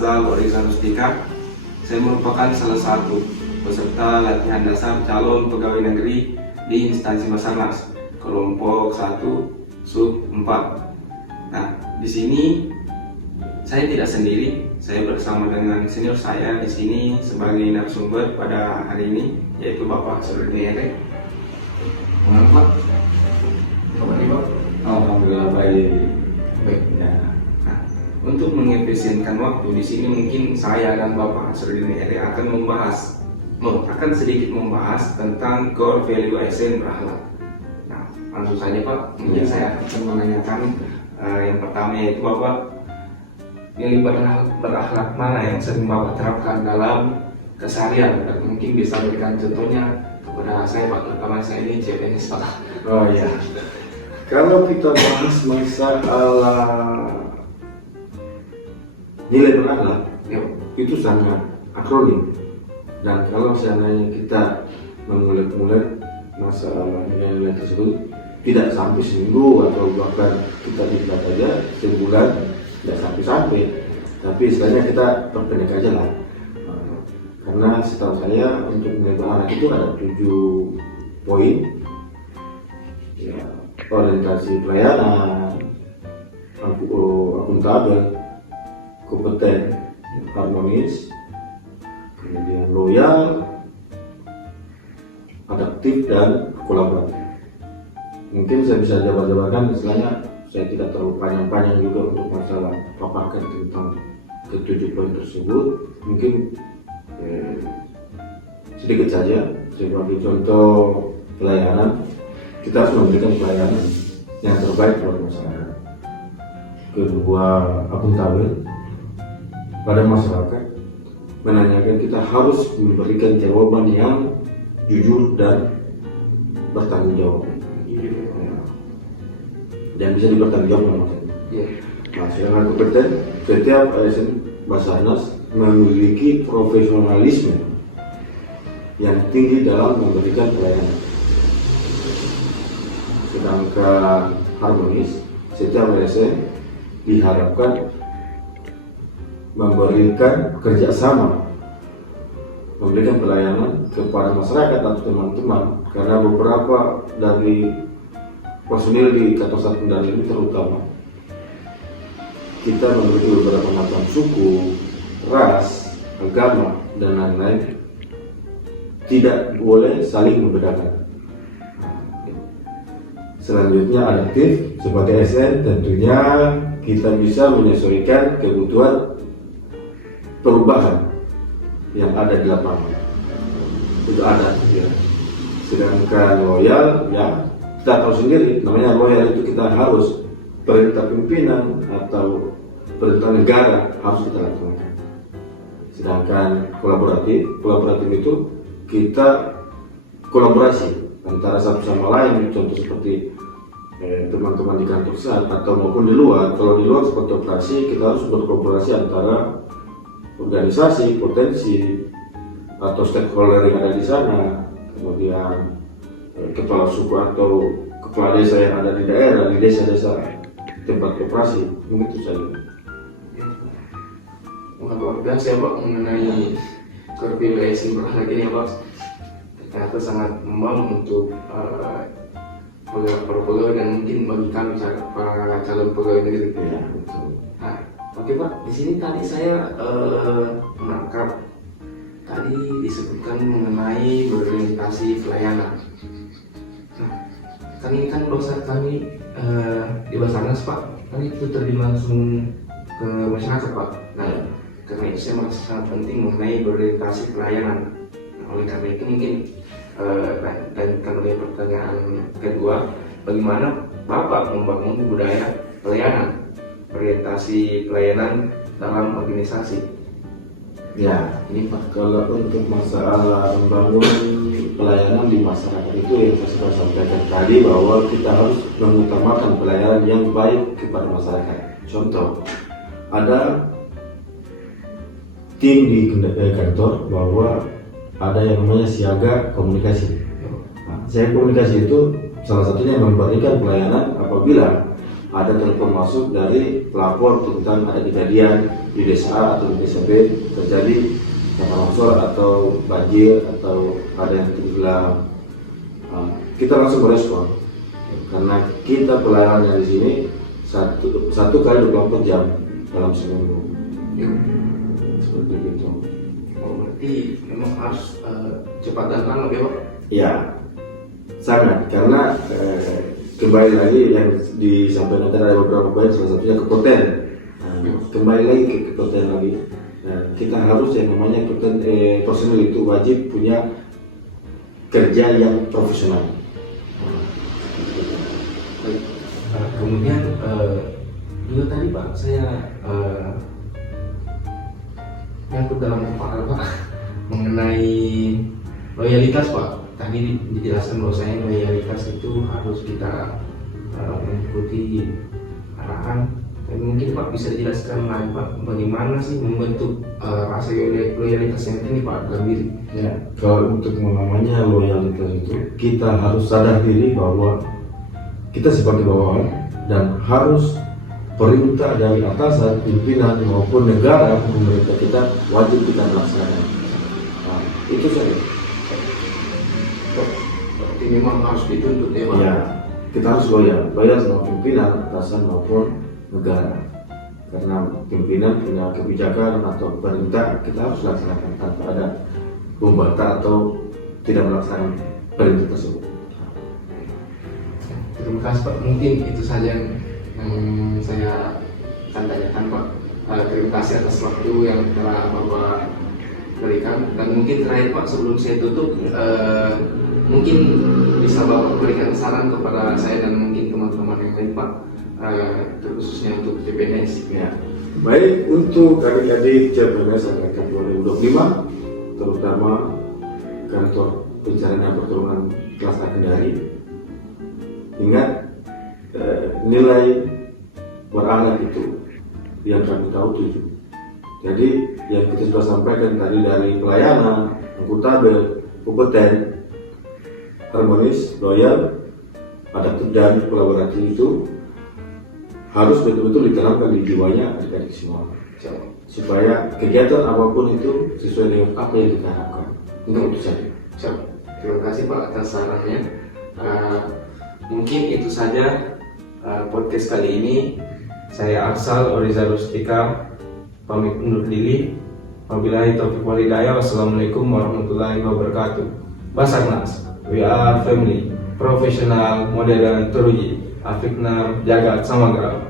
Fazal Orizan Rustika. Saya merupakan salah satu peserta latihan dasar calon pegawai negeri di instansi Basarnas kelompok 1 sub 4. Nah, di sini saya tidak sendiri, saya bersama dengan senior saya di sini sebagai narasumber pada hari ini, yaitu Bapak Surdini. Pak, alhamdulillah baik. Ya. Nah, untuk mengefisienkan waktu di sini mungkin saya dan Bapak Surdini akan sedikit membahas tentang core value ASN berakhlak. Nah, langsung saja Pak, mungkin saya akan menanyakan yang pertama, yaitu Bapak, nilai berakhlak mana yang sering Bapak terapkan dalam keseharian, dan mungkin bisa berikan contohnya kepada saya Pak, terutama saya ini CPNS Pak. Oh iya, kalau kita bahas masalah nilai berakhlak, itu sangat akronim. Dan kalau seandainya kita mengulik-ngulik masalah nilai-nilai tersebut, tidak sampai seminggu atau bahkan kita tidak saja sebulan, tidak sampai. Tapi istilahnya kita perpendek aja lah. Karena setahu saya untuk nilai berakhlak itu ada 7 poin. Ya, orientasi pelayanan, akuntabel, kompeten, harmonis, kemudian loyal, adaptif, dan kolaboratif. Mungkin saya bisa jabarkan, istilahnya saya tidak terlalu panjang-panjang juga untuk masalah paparkan tentang ke-7 poin tersebut. Mungkin sedikit saja sebagai contoh pelayanan, kita harus memberikan pelayanan yang terbaik kepada masyarakat. Kedua, akuntabel pada masyarakat, menanyakan kita harus memberikan jawaban yang jujur dan bertanggung jawab, dan bisa dipertanggungjawabkan maksudnya. Nah, sedangkan kompeten, setiap ASN Basarnas memiliki profesionalisme yang tinggi dalam memberikan pelayanan. Sedangkan harmonis, setiap ASN diharapkan memberikan kerjasama, memberikan pelayanan kepada masyarakat atau teman-teman, karena beberapa dari personil di kantor dan ini terutama kita memiliki beberapa macam suku, ras, agama, dan lain-lain, tidak boleh saling membedakan. Selanjutnya adaptif, sebagai ASN tentunya kita bisa menyesuaikan kebutuhan perubahan yang ada di lapangan, itu ada ya. Sedangkan loyal, ya kita tahu sendiri, namanya loyal itu kita harus perintah pimpinan atau perintah negara harus kita laksanakan. Sedangkan kolaboratif itu kita kolaborasi antara satu sama lain, contoh seperti teman-teman di kantor saat atau maupun di luar. Kalau di luar seperti operasi, kita harus berkolaborasi antara organisasi, potensi, atau stakeholder yang ada di sana, kemudian kepala suku atau kepala desa yang ada di daerah, di desa-desa tempat operasi, mungkin itu saja. Luar biasa ya Pak mengenai core value ASN berakhlak ini ya Pak. Ternyata sangat membangun untuk pegawai dan mungkin bagi kami para calon pegawai negeri. Ya, betul. Nah, oke Pak, di sini tadi saya menangkap tadi disebutkan mengenai berorientasi pelayanan. Nah, kan ini kan dosa kami di Basarnas Pak, kan itu terjun langsung ke masyarakat Pak. Nah, karena itu saya merasa sangat penting mengenai berorientasi pelayanan. Nah, oleh karena itu mungkin dan kemudian pertanyaan kedua, bagaimana Bapak membangun budaya pelayanan, orientasi pelayanan dalam organisasi? Ya, ini Pak, kalau untuk masalah membangun pelayanan di masyarakat itu yang saya sudah sampaikan tadi, bahwa kita harus mengutamakan pelayanan yang baik kepada masyarakat. Contoh, ada tim di kantor bahwa ada yang namanya siaga komunikasi. Nah, siaga komunikasi itu salah satunya memberikan pelayanan apabila ada telepon masuk dari pelapor tentang ada kejadian di desa A atau di desa B terjadi tanah longsor atau banjir atau ada yang tenggelam, kita langsung merespon karena kita pelayanannya di sini satu kali 24 jam dalam seminggu. Ya. Seperti itu. Oh, berarti memang harus cepat dan tanggap ya Pak? Ya, sangat, karena kembali lagi yang disampaikan ada beberapa poin, salah satunya kepoten. Kembali lagi ke kepoten lagi. Kita harus yang namanya personel itu wajib punya kerja yang profesional. Baik. Kemudian juga tadi Pak, saya nyangkut dalam kepala Pak mengenai loyalitas Pak. Tadi dijelaskan bahwa saya loyalitas itu harus kita mengikuti arahan. Dan mungkin Pak bisa dijelaskan lagi Pak, bagaimana sih membentuk rasa loyalitas yang tinggi Pak dalam diri? Ya, kalau untuk namanya loyalitas itu kita harus sadar diri bahwa kita sebagai bawahan dan harus perintah dari atasan, pimpinan maupun negara pemerintah kita wajib kita melaksanakan. Nah, itu saja. Berarti memang harus dituntut ya Pak? Ya, kita harus loyal sama pimpinan, atasan maupun negara. Karena pimpinan punya kebijakan atau perintah, kita harus laksanakan tanpa ada membantah atau tidak melaksanakan perintah tersebut. Terima kasih Pak, mungkin itu saja yang saya akan tanyakan Pak. Terima kasih atas waktu yang telah Bapak berikan. Dan mungkin terakhir Pak, sebelum saya tutup, mungkin bisa Bapak berikan saran kepada saya dan mungkin teman-teman yang lain Pak, terkhususnya untuk CPNS. Ya, baik untuk adik-adik CPNS angkatan 2025, terutama kantor pencarian pertolongan kelas A Kendari. Ingat, nilai beranak itu yang kami tahu 7. Jadi yang kita sudah sampaikan tadi dari pelayanan, akuntabel, kompeten, harmonis, loyal, adaptif dan kolaboratif itu harus betul-betul ditanamkan di jiwanya adik-adik semua, supaya kegiatan apapun itu sesuai dengan apa yang kita harapkan. Untuk itu saja. Terima kasih Pak atas sarannya. Mungkin itu saja podcast kali ini. Saya Arsal Oriza Rustika pamit undur diri. Wabillahi taufiq wal hidayah. Wassalamualaikum warahmatullahi wabarakatuh. Basarnas, we are family, profesional, modern, teruji, afiknar, jagat, samagra.